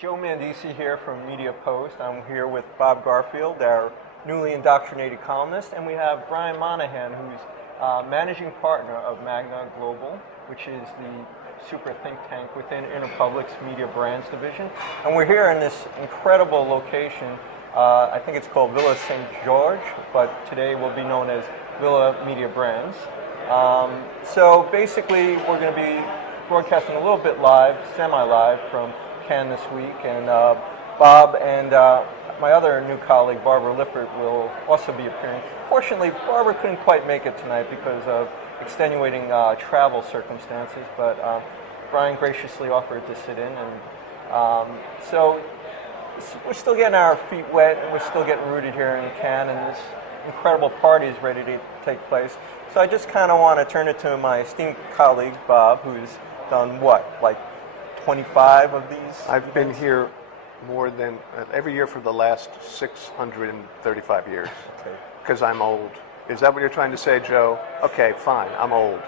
Joe Mandisi here from MediaPost. I'm here with Bob Garfield, our newly indoctrinated columnist, and we have Brian Monahan, who's managing partner of Magna Global, which is the super think tank within Interpublic's Media Brands division. And we're here in this incredible location. I think it's called Villa St. George, but today will be known as Villa Media Brands. So basically, we're going to be broadcasting a little bit live, semi-live, from Cannes this week, and Bob and my other new colleague, Barbara Lippert, will also be appearing. Fortunately, Barbara couldn't quite make it tonight because of extenuating travel circumstances, but Brian graciously offered to sit in, and so we're still getting our feet wet, and we're still getting rooted here in Cannes, and this incredible party is ready to take place. So I just kind of want to turn it to my esteemed colleague, Bob, who's done what, like 25 of these? I've been here more than every year for the last 635 years. Okay. Because I'm old. Is that what you're trying to say, Joe? Okay, fine. I'm old.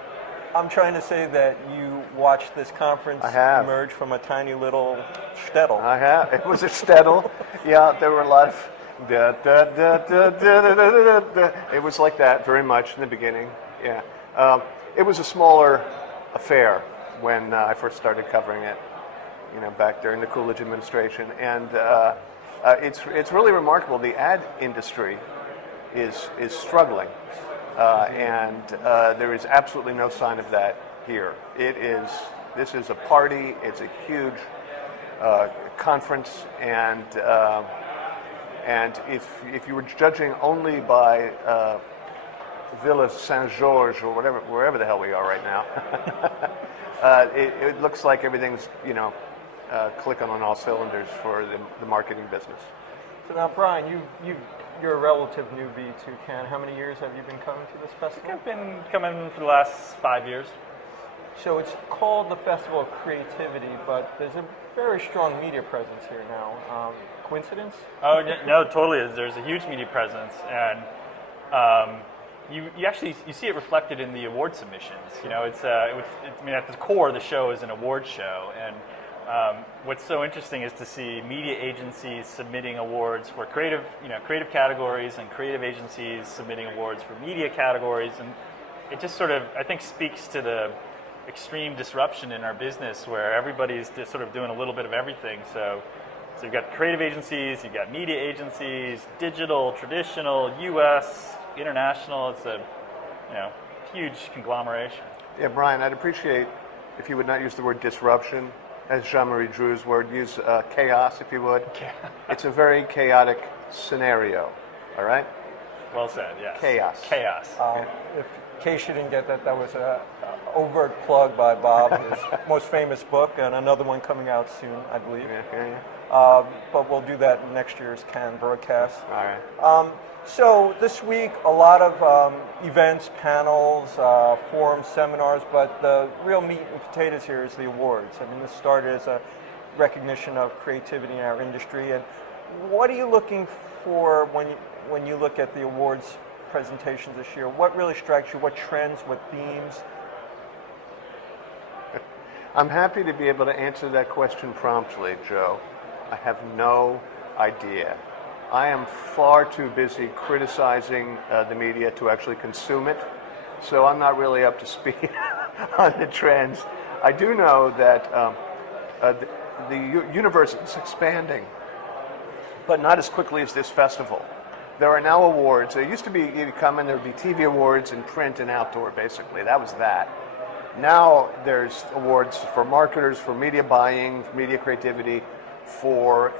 I'm trying to say that you watched this conference emerge from a tiny little shtetl. I have. It was a shtetl. Yeah, there were a lot of it was like that very much in the beginning. Yeah. It was a smaller affair when I first started covering it, you know, back during the Coolidge administration, and it's really remarkable. The ad industry is struggling, and there is absolutely no sign of that here. This is a party. It's a huge conference, and if you were judging only by Villa Saint George or wherever the hell we are right now, it looks like everything's, you know, clicking on all cylinders for the marketing business. So now, Brian, you're a relative newbie to Cannes. How many years have you been coming to this festival? I've been coming for the last 5 years. So it's called the Festival of Creativity, but there's a very strong media presence here now. Coincidence? Oh no, totally is. There's a huge media presence, and you actually see it reflected in the award submissions. You know, I mean, at the core of the show is an award show, and what's so interesting is to see media agencies submitting awards for creative categories, and creative agencies submitting awards for media categories, and it just sort of, I think, speaks to the extreme disruption in our business where everybody's just sort of doing a little bit of everything. So you've got creative agencies, you've got media agencies, digital, traditional, U.S., international. It's a huge conglomeration. Yeah, Brian, I'd appreciate if you would not use the word disruption as Jean-Marie Drew's word. Use chaos, if you would. It's a very chaotic scenario, all right? Well said, yes. Chaos. Chaos. In case you didn't get that, that was an overt plug by Bob, his most famous book, and another one coming out soon, I believe. But we'll do that in next year's Cannes broadcast. All right. So this week, a lot of events, panels, forums, seminars, but the real meat and potatoes here is the awards. I mean, this started as a recognition of creativity in our industry. And what are you looking for when you look at the awards presentations this year? What really strikes you? What trends? What themes? I'm happy to be able to answer that question promptly, Joe. I have no idea. I am far too busy criticizing the media to actually consume it, so I'm not really up to speed on the trends. I do know that the universe is expanding, but not as quickly as this festival. There are now awards. There used to be, you'd come and there would be TV awards in print and outdoor, basically. That was that. Now there's awards for marketers, for media buying, for media creativity, for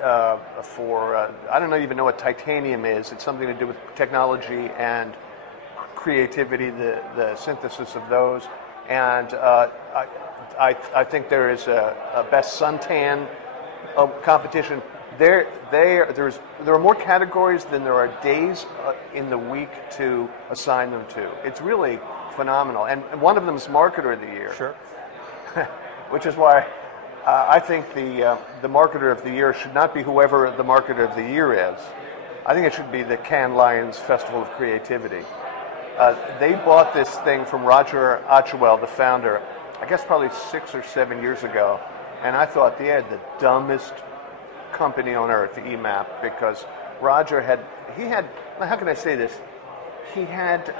I don't even know what titanium is. It's something to do with technology and creativity, the synthesis of those. And I think there is a best suntan competition. There are more categories than there are days in the week to assign them to. It's really phenomenal. And one of them is Marketer of the Year. Sure. Which is why I think the Marketer of the Year should not be whoever the Marketer of the Year is. I think it should be the Cannes Lions Festival of Creativity. They bought this thing from Roger Achewell, the founder, I guess probably 6 or 7 years ago, and I thought they had the dumbest company on earth, EMAP, because Roger had, how can I say this? He had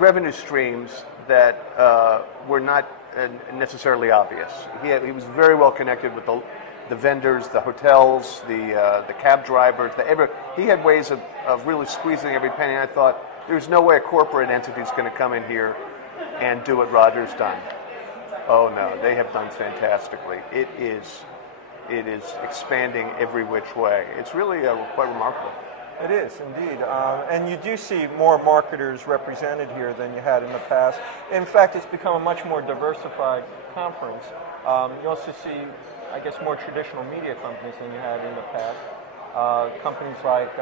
revenue streams that were not necessarily obvious. He was very well connected with the vendors, the hotels, the cab drivers. He had ways of really squeezing every penny. I thought, there's no way a corporate entity is going to come in here and do what Roger's done. Oh no, they have done fantastically. It is expanding every which way. It's really quite remarkable. It is, indeed. And you do see more marketers represented here than you had in the past. In fact, it's become a much more diversified conference. You also see, I guess, more traditional media companies than you had in the past. Companies like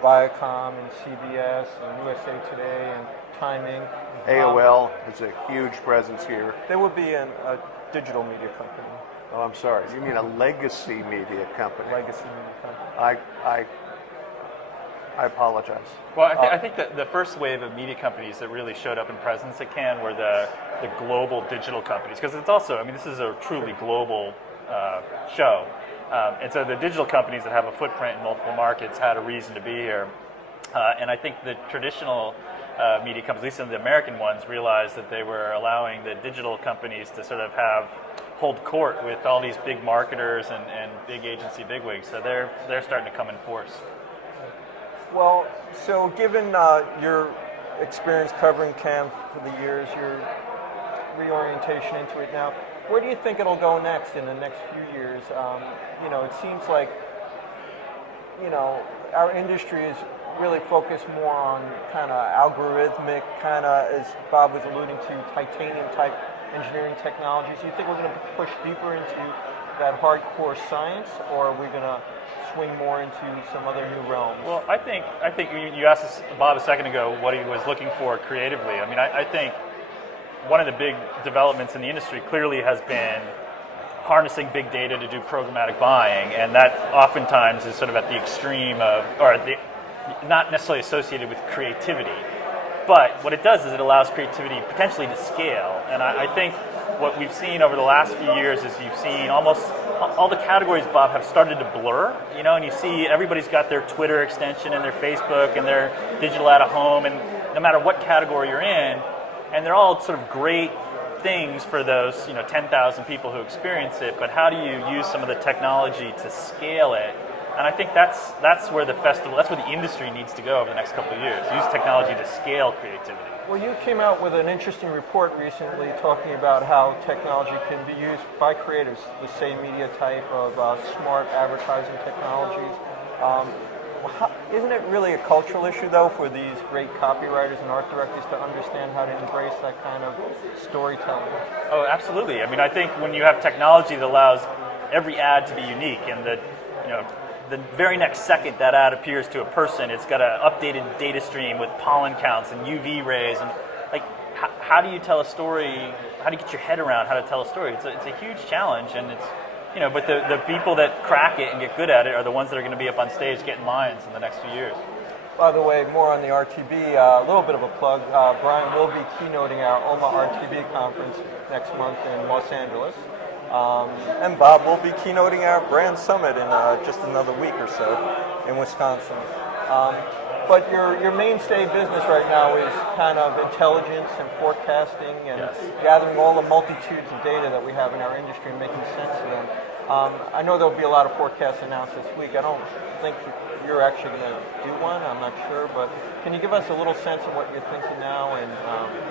Viacom and CBS and USA Today and Timing. AOL is a huge presence here. There would be a digital media company. Oh, I'm sorry. You mean a legacy media company? Legacy media company. I apologize. Well, I think that the first wave of media companies that really showed up in presence at Cannes were the global digital companies, because it's also, I mean, this is a truly global show. And so the digital companies that have a footprint in multiple markets had a reason to be here. And I think the traditional media companies, at least some of the American ones, realized that they were allowing the digital companies to sort of hold court with all these big marketers and big agency bigwigs. So they're starting to come in force. Well, so given your experience covering Cannes for the years, your reorientation into it now, where do you think it'll go next in the next few years? It seems like, our industry is really focused more on kind of algorithmic, kind of, as Bob was alluding to, titanium-type engineering technologies. Do you think we're going to push deeper into that hardcore science, or are we going to swing more into some other new realms? Well, I think you asked Bob a second ago what he was looking for creatively. I mean, I think one of the big developments in the industry clearly has been harnessing big data to do programmatic buying, and that oftentimes is sort of at the extreme of, not necessarily associated with creativity. But what it does is it allows creativity potentially to scale. And I think what we've seen over the last few years is you've seen almost all the categories, Bob, have started to blur, and you see everybody's got their Twitter extension and their Facebook and their digital out of home, and no matter what category you're in, and they're all sort of great things for those 10,000 people who experience it, but how do you use some of the technology to scale it? And I think that's where the festival, that's where the industry needs to go over the next couple of years. Use technology to scale creativity. Well, you came out with an interesting report recently talking about how technology can be used by creatives, the same media type of smart advertising technologies. Isn't it really a cultural issue, though, for these great copywriters and art directors to understand how to embrace that kind of storytelling? Oh, absolutely. I mean, I think when you have technology that allows every ad to be unique, and the very next second that ad appears to a person, it's got an updated data stream with pollen counts and UV rays, and how do you tell a story? How do you get your head around how to tell a story? It's a huge challenge, and it's but the people that crack it and get good at it are the ones that are going to be up on stage getting lines in the next few years. By the way, more on the RTB, a little bit of a plug. Brian will be keynoting our OMA RTB conference next month in Los Angeles. And Bob will be keynoting our brand summit in just another week or so in Wisconsin. But your mainstay business right now is kind of intelligence and forecasting and gathering all the multitudes of data that we have in our industry and making sense of them. I know there'll be a lot of forecasts announced this week. I don't think you're actually going to do one. I'm not sure. But can you give us a little sense of what you're thinking now and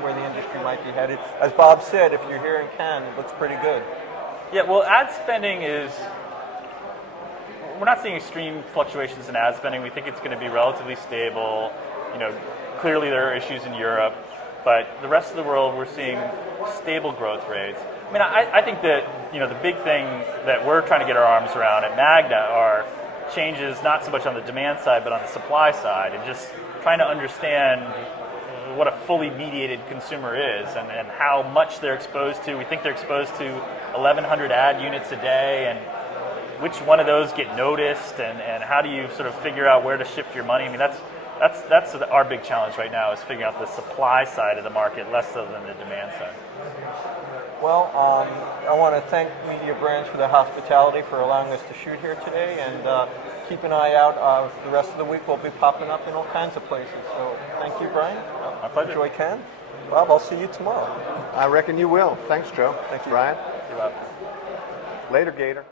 where the industry might be headed? As Bob said, if you're here in Cannes, it looks pretty good. Yeah, well, ad spending we're not seeing extreme fluctuations in ad spending. We think it's going to be relatively stable. Clearly there are issues in Europe, but the rest of the world we're seeing stable growth rates. I mean, I think that the big thing that we're trying to get our arms around at Magna are changes not so much on the demand side, but on the supply side, and just trying to understand what a fully mediated consumer is and how much they're exposed to. We think they're exposed to 1,100 ad units a day, and which one of those get noticed, and how do you sort of figure out where to shift your money? I mean, that's our big challenge right now, is figuring out the supply side of the market less so than the demand side. Well, I want to thank Media Brands for their hospitality for allowing us to shoot here today, and keep an eye out. The rest of the week we'll be popping up in all kinds of places. So thank you, Brian. My pleasure. Enjoy Ken. Bob, I'll see you tomorrow. I reckon you will. Thanks, Joe. Thank you. Brian. You're welcome. Later, Gator.